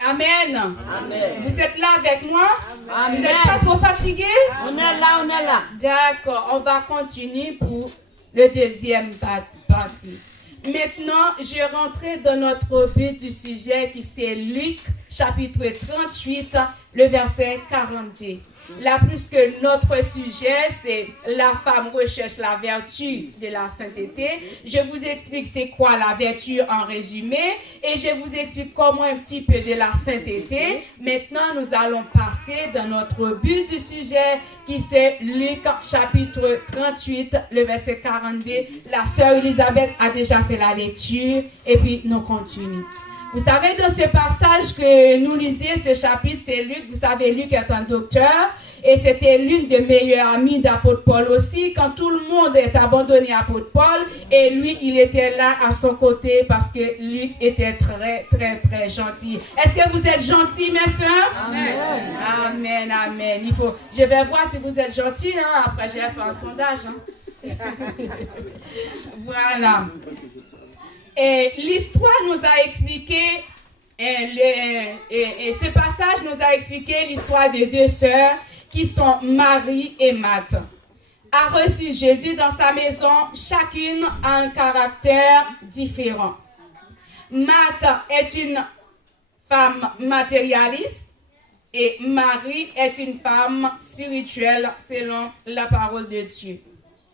Amen. Amen. Vous êtes là avec moi? Amen. Vous n'êtes pas trop fatigué? On est là, on est là. D'accord, on va continuer pour le deuxième partie. Maintenant, je rentrais dans notre but du sujet qui c'est Luc, chapitre 38, le verset 42. Là, plus que notre sujet, c'est la femme recherche la vertu de la sainteté. Je vous explique c'est quoi la vertu en résumé et je vous explique comment un petit peu de la sainteté. Maintenant, nous allons passer dans notre but du sujet qui c'est Luc chapitre 38, le verset 42. La sœur Elisabeth a déjà fait la lecture et puis nous continuons. Vous savez, dans ce passage que nous lisions, ce chapitre, c'est Luc. Vous savez, Luc est un docteur et c'était l'une des meilleures amies d'apôtre Paul aussi. Quand tout le monde est abandonné à apôtre Paul, et lui, il était là à son côté parce que Luc était très, très, très gentil. Est-ce que vous êtes gentils, mes soeurs? Amen. Amen, amen. Je vais voir si vous êtes gentils. Hein? Après, je vais faire un sondage. Hein? Voilà. Et l'histoire nous a expliqué, et ce passage nous a expliqué l'histoire de deux sœurs qui sont Marie et Marthe. A reçu Jésus dans sa maison, chacune a un caractère différent. Marthe est une femme matérialiste et Marie est une femme spirituelle selon la parole de Dieu.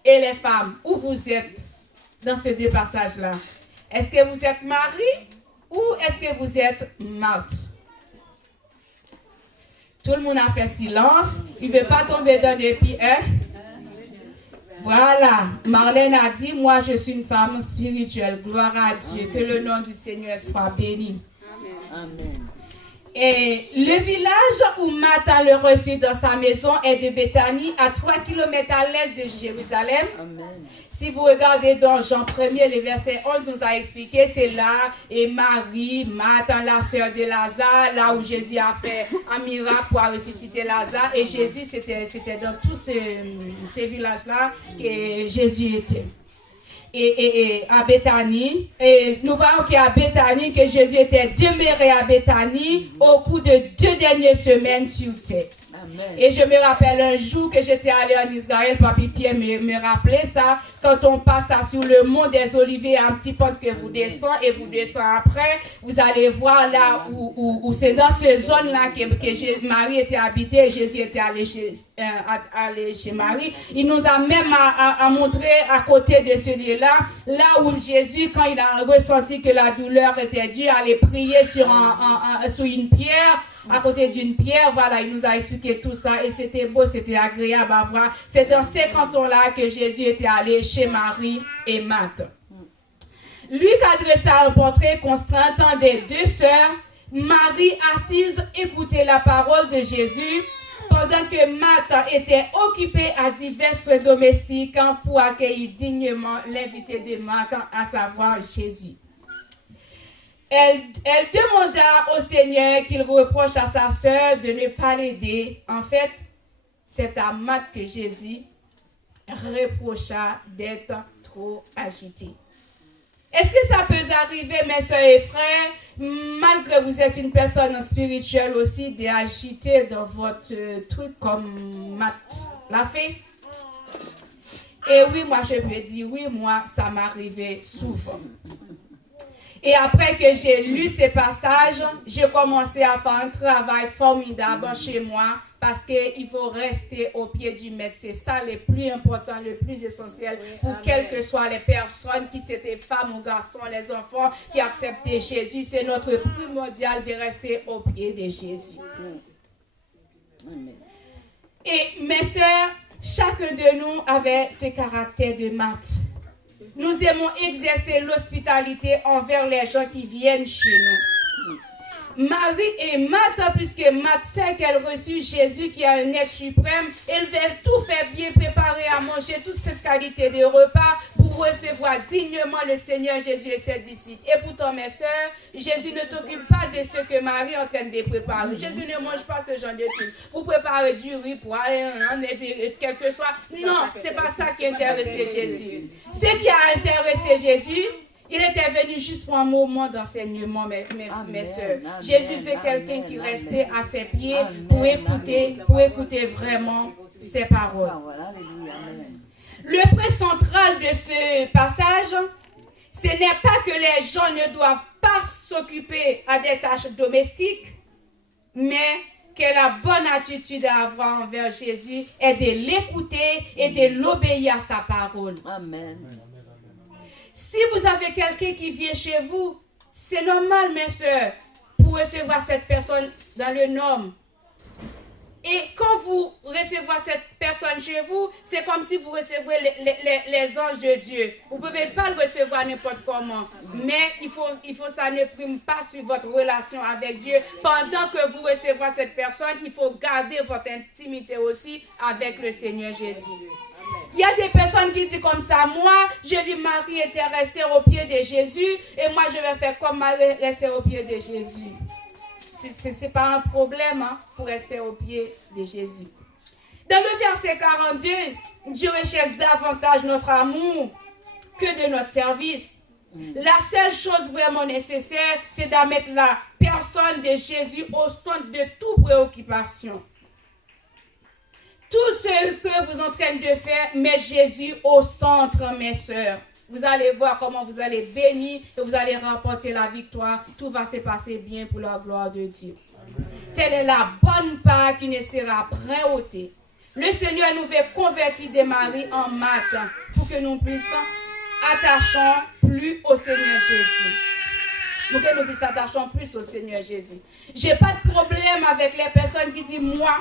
Et les femmes, où vous êtes dans ces deux passages-là? Est-ce que vous êtes Marie ou est-ce que vous êtes Marthe? Tout le monde a fait silence. Il ne veut pas tomber dans des pieds. Hein? Voilà. Marlène a dit, moi je suis une femme spirituelle. Gloire à Dieu. Que le nom du Seigneur soit béni. Amen. Et le village où Marthe a le reçu dans sa maison est de Béthanie, à 3 km à l'est de Jérusalem. Amen. Si vous regardez dans Jean 1er, le verset 11 nous a expliqué, c'est là, et Marie, Marthe, la sœur de Lazare, là où Jésus a fait un miracle pour ressusciter Lazare. Et Jésus, c'était dans tous ces villages-là que Jésus était. Et à Béthanie, et nous voyons qu'à Béthanie, que Jésus était demeuré à Béthanie au cours de 2 dernières semaines sur terre. Amen. Et je me rappelle un jour que j'étais allée en Israël, Papi Pierre me rappelait ça, quand on passe là sur le mont des Oliviers, un petit pont que vous descendez et vous descendez après, vous allez voir là où c'est dans cette zone-là que Marie était habitée et Jésus était allé chez Marie. Il nous a même à montrer à côté de ce lieu-là, là où Jésus, quand il a ressenti que la douleur était due, allait prier sur une pierre. À côté d'une pierre, voilà, il nous a expliqué tout ça et c'était beau, c'était agréable à voir. C'est dans ces cantons-là que Jésus était allé chez Marie et Marthe. Luc adressa un portrait constant des deux sœurs, Marie assise écoutait la parole de Jésus, pendant que Marthe était occupée à divers domestiques pour accueillir dignement l'invité de Marc, à savoir Jésus. Elle demanda au Seigneur qu'il reproche à sa sœur de ne pas l'aider. En fait, c'est à Marthe que Jésus reprocha d'être trop agitée. Est-ce que ça peut arriver, mes soeurs et frères, malgré que vous êtes une personne spirituelle aussi, d'agiter dans votre truc comme Marthe l'a fait? Et oui, moi je peux dire, oui, moi ça m'arrivait souvent. Et après que j'ai lu ces passages, j'ai commencé à faire un travail formidable chez moi parce qu'il faut rester au pied du maître. C'est ça le plus important, le plus essentiel pour quelles que soient les personnes, qui c'était femmes ou garçons, les enfants qui acceptaient Jésus. C'est notre primordial de rester au pied de Jésus. Et mes sœurs, chacun de nous avait ce caractère de Marthe. Nous aimons exercer l'hospitalité envers les gens qui viennent chez nous. Marie et Marthe, puisque Marthe sait qu'elle reçut Jésus qui est un être suprême, elle va tout faire bien, préparer à manger toute cette qualité de repas pour recevoir dignement le Seigneur Jésus et ses disciples. Et pourtant, mes sœurs, Jésus ne t'occupe pas de ce que Marie est en train de préparer. Jésus ne mange pas ce genre de trucs. Vous préparez du riz pour quel que soit. Non, c'est pas ça qui intéressait Jésus. Ce qui a intéressé Jésus, Il était venu juste pour un moment d'enseignement, mes soeurs. Jésus veut quelqu'un qui restait à ses pieds pour écouter vraiment ses paroles. Le point central de ce passage, ce n'est pas que les gens ne doivent pas s'occuper à des tâches domestiques, mais que la bonne attitude à avoir envers Jésus est de l'écouter et de l'obéir à sa parole. Amen. Si vous avez quelqu'un qui vient chez vous, c'est normal, mes soeurs, pour recevoir cette personne dans le nom. Et quand vous recevez cette personne chez vous, c'est comme si vous recevez les anges de Dieu. Vous ne pouvez pas le recevoir n'importe comment. Mais il faut ça ne prime pas sur votre relation avec Dieu. Pendant que vous recevez cette personne, il faut garder votre intimité aussi avec le Seigneur Jésus. Il y a des personnes qui disent comme ça, moi, j'ai vu Marie était restée au pied de Jésus et moi, je vais faire comme Marie rester au pied de Jésus. Ce n'est pas un problème pour rester au pied de Jésus. Dans le verset 42, Dieu recherche davantage notre amour que de notre service. La seule chose vraiment nécessaire, c'est de mettre la personne de Jésus au centre de toute préoccupation. Tout ce que vous êtes en train de faire, mettez Jésus au centre, mes sœurs. Vous allez voir comment vous allez bénir et vous allez remporter la victoire. Tout va se passer bien pour la gloire de Dieu. Telle est la bonne part qui ne sera point ôtée. Le Seigneur nous veut convertir des maris en maths pour que nous puissions attacher plus au Seigneur Jésus. Pour que nous puissions attacher plus au Seigneur Jésus. Je n'ai pas de problème avec les personnes qui disent moi,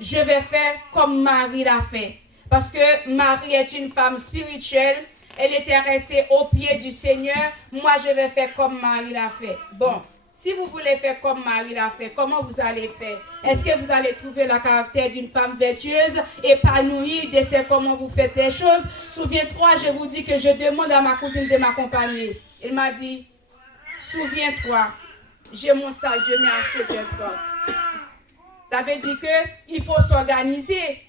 je vais faire comme Marie l'a fait. Parce que Marie est une femme spirituelle. Elle était restée au pied du Seigneur. Moi, je vais faire comme Marie l'a fait. Bon, si vous voulez faire comme Marie l'a fait, comment vous allez faire? Est-ce que vous allez trouver le caractère d'une femme vertueuse, épanouie, de ce comment vous faites les choses? Souviens-toi, je vous dis que je demande à ma cousine de m'accompagner. Elle m'a dit, souviens-toi, j'ai mon stage, je mets à 7 heures. Ça veut dire qu'il faut s'organiser.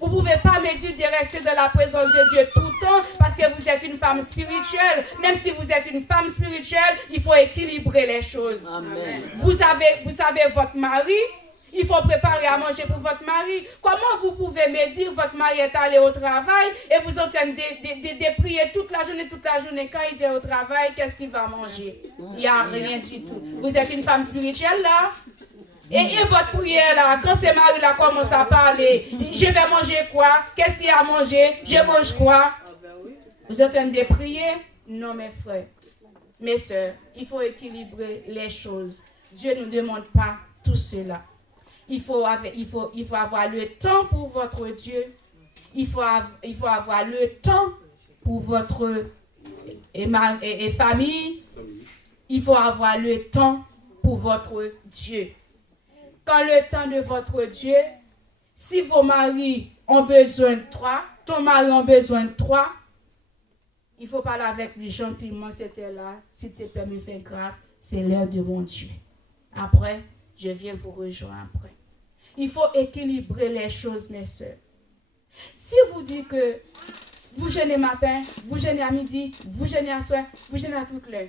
Vous ne pouvez pas me dire de rester dans la présence de Dieu tout le temps parce que vous êtes une femme spirituelle. Même si vous êtes une femme spirituelle, il faut équilibrer les choses. Amen. Vous avez votre mari, il faut préparer à manger pour votre mari. Comment vous pouvez me dire votre mari est allé au travail et vous êtes en train de prier toute la journée. Quand il vient au travail, qu'est-ce qu'il va manger? Il n'y a rien du tout. Vous êtes une femme spirituelle là? Et votre prière là, quand c'est Marie là commence à parler, je vais manger quoi? Qu'est-ce qu'il y a à manger? Je mange quoi? Vous êtes en train de prier? Non mes frères, mes soeurs, il faut équilibrer les choses. Dieu ne nous demande pas tout cela. Il faut avoir le temps pour votre Dieu. Il faut avoir le temps pour votre famille. Il faut avoir le temps pour votre Dieu. Quand le temps de votre Dieu, si vos maris ont besoin de toi, ton mari a besoin de toi, il faut parler avec lui gentiment, c'était là, s'il te plaît, me fais grâce, c'est l'heure de mon Dieu. Après, je viens vous rejoindre après. Il faut équilibrer les choses, mes soeurs. Si vous dites que vous jeûnez matin, vous jeûnez à midi, vous jeûnez à soir, vous jeûnez à toute l'heure,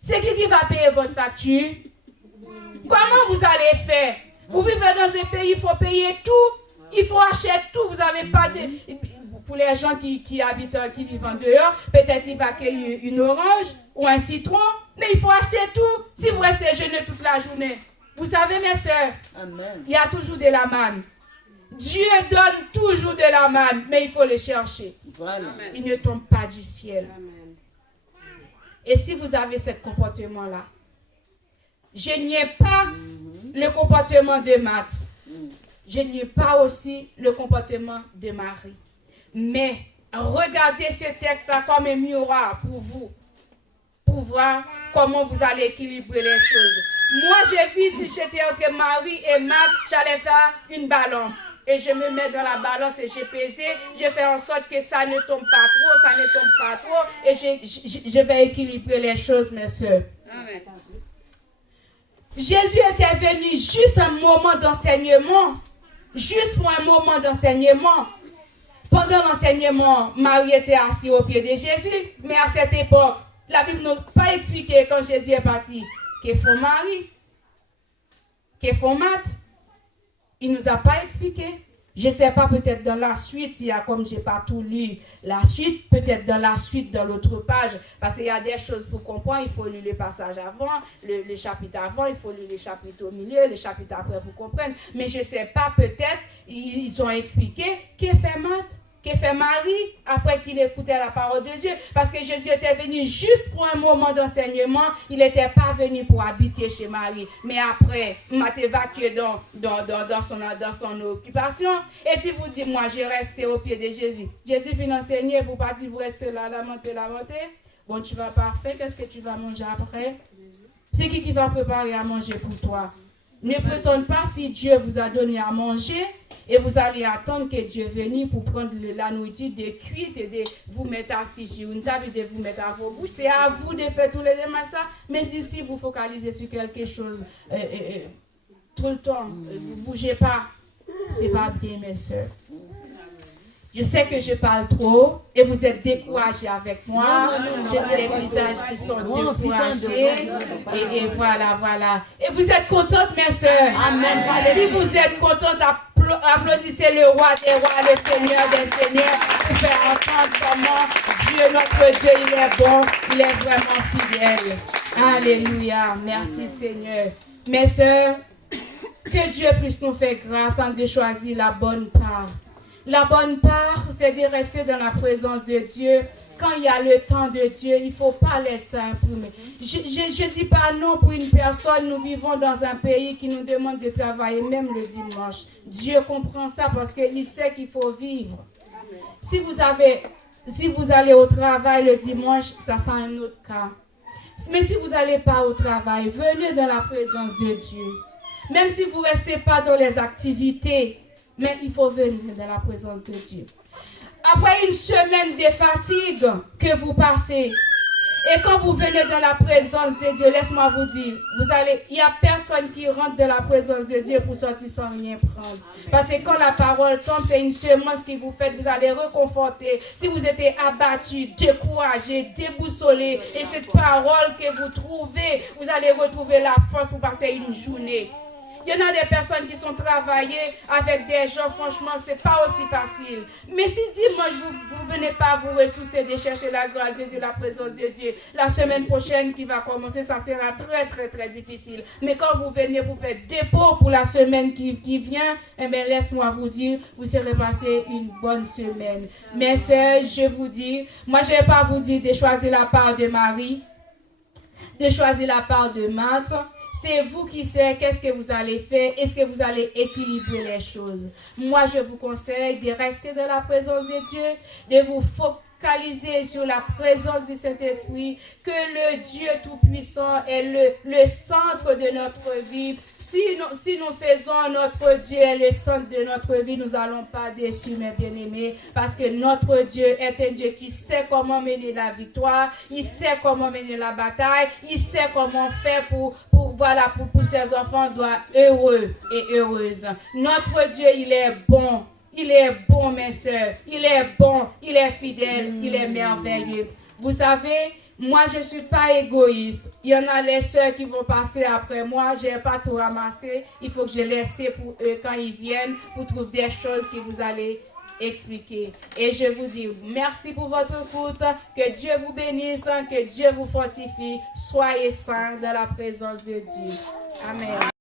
c'est qui va payer votre facture? Comment vous allez faire? Vous vivez dans un pays, il faut payer tout. Il faut acheter tout. Vous n'avez pas de... Pour les gens qui habitent, qui vivent en dehors, peut-être il va cueillir une orange ou un citron, mais il faut acheter tout. Si vous restez jeûner toute la journée, vous savez mes soeurs, il y a toujours de la manne. Dieu donne toujours de la manne, mais il faut le chercher. Voilà. Il ne tombe pas du ciel. Amen. Et si vous avez ce comportement-là, je n'ai pas le comportement de Matt. Je n'ai pas aussi le comportement de Marie. Mais regardez ce texte-là comme un miroir pour vous. Pour voir comment vous allez équilibrer les choses. Moi, j'ai vu si j'étais entre Marie et Matt, j'allais faire une balance. Et je me mets dans la balance et j'ai pesé. Je fais en sorte que ça ne tombe pas trop, Et je vais équilibrer les choses, mes soeurs. Amen. Jésus était venu juste un moment d'enseignement. Juste pour un moment d'enseignement. Pendant l'enseignement, Marie était assise au pied de Jésus. Mais à cette époque, La Bible n'a pas expliqué quand Jésus est parti qu'il faut Marie, qu'il faut Marthe. Il ne nous a pas expliqué. Je ne sais pas, peut-être dans la suite, il y a, comme je n'ai pas tout lu, la suite, peut-être dans la suite, dans l'autre page, parce qu'il y a des choses pour comprendre, il faut lire le passage avant, le chapitre avant, il faut lire le chapitre au milieu, le chapitre après pour comprendre. Mais je ne sais pas, peut-être, ils ont expliqué qu'est fait Marthe, qu'est fait Marie, après qu'il écoutait la parole de Dieu. Parce que Jésus était venu juste pour un moment d'enseignement, il n'était pas venu pour habiter chez Marie. Mais après, il m'a évacué dans son occupation. Et si vous dites, moi, je reste au pied de Jésus. Jésus vient enseigner, vous partez, vous restez là, lamenter. Bon, tu vas parfait, qu'est-ce que tu vas manger après? C'est qui va préparer à manger pour toi? Ne prétendez pas si Dieu vous a donné à manger et vous allez attendre que Dieu vienne pour prendre la nourriture de cuite et de vous mettre assis sur une table et de vous mettre à vos bouches. C'est à vous de faire tous les démarches ça. Mais ici, vous focalisez sur quelque chose tout le temps. Vous ne bougez pas. Ce n'est pas bien, mes soeurs. Je sais que je parle trop et vous êtes découragés avec moi. J'ai des visages qui sont découragés. Et voilà. Et vous êtes contentes, mes soeurs. Amen. Si vous êtes contentes, applaudissez le roi des rois, le Seigneur des seigneurs, pour faire entendre comment Dieu, notre Dieu, il est bon, il est vraiment fidèle. Alléluia. Merci, Seigneur. Mes soeurs, que Dieu puisse nous faire grâce en de choisir la bonne part. La bonne part, c'est de rester dans la présence de Dieu. Quand il y a le temps de Dieu, il ne faut pas laisser imprimer. Je ne dis pas non pour une personne. Nous vivons dans un pays qui nous demande de travailler même le dimanche. Dieu comprend ça parce qu'il sait qu'il faut vivre. Si vous allez au travail le dimanche, ça sent un autre cas. Mais si vous n'allez pas au travail, venez dans la présence de Dieu. Même si vous ne restez pas dans les activités, mais il faut venir dans la présence de Dieu. Après une semaine de fatigue que vous passez, et quand vous venez dans la présence de Dieu, laisse-moi vous dire, il n'y a personne qui rentre dans la présence de Dieu pour sortir sans rien prendre. Parce que quand la parole tombe, c'est une semence qui vous fait, vous allez reconforter. Si vous êtes abattu, découragé, déboussolé, et cette parole que vous trouvez, vous allez retrouver la force pour passer une journée. Il y en a des personnes qui sont travaillées avec des gens, franchement, ce n'est pas aussi facile. Mais si dimanche, vous ne venez pas vous ressourcer de chercher la grâce de Dieu, la présence de Dieu, la semaine prochaine qui va commencer, ça sera très, très, très difficile. Mais quand vous venez vous faire dépôt pour la semaine qui vient, eh bien, laisse-moi vous dire, vous serez passé une bonne semaine. Mes sœurs, je vous dis, moi, je ne vais pas vous dire de choisir la part de Marie, de choisir la part de Marthe. C'est vous qui savez qu'est-ce que vous allez faire, est-ce que vous allez équilibrer les choses. Moi, je vous conseille de rester dans la présence de Dieu, de vous focaliser sur la présence du Saint-Esprit, que le Dieu Tout-Puissant est le centre de notre vie. Si nous faisons notre Dieu le centre de notre vie, nous n'allons pas déçus, mes bien-aimés, parce que notre Dieu est un Dieu qui sait comment mener la victoire, il sait comment mener la bataille, il sait comment faire pour ses enfants doivent heureux et heureuses. Notre Dieu, il est bon. Il est bon, mes soeurs. Il est bon, il est fidèle, il est merveilleux. Vous savez, moi, je ne suis pas égoïste. Il y en a les soeurs qui vont passer après moi. Je n'ai pas tout ramassé. Il faut que je laisse pour eux quand ils viennent pour trouver des choses que vous allez expliquer. Et je vous dis merci pour votre écoute. Que Dieu vous bénisse, que Dieu vous fortifie. Soyez saints dans la présence de Dieu. Amen.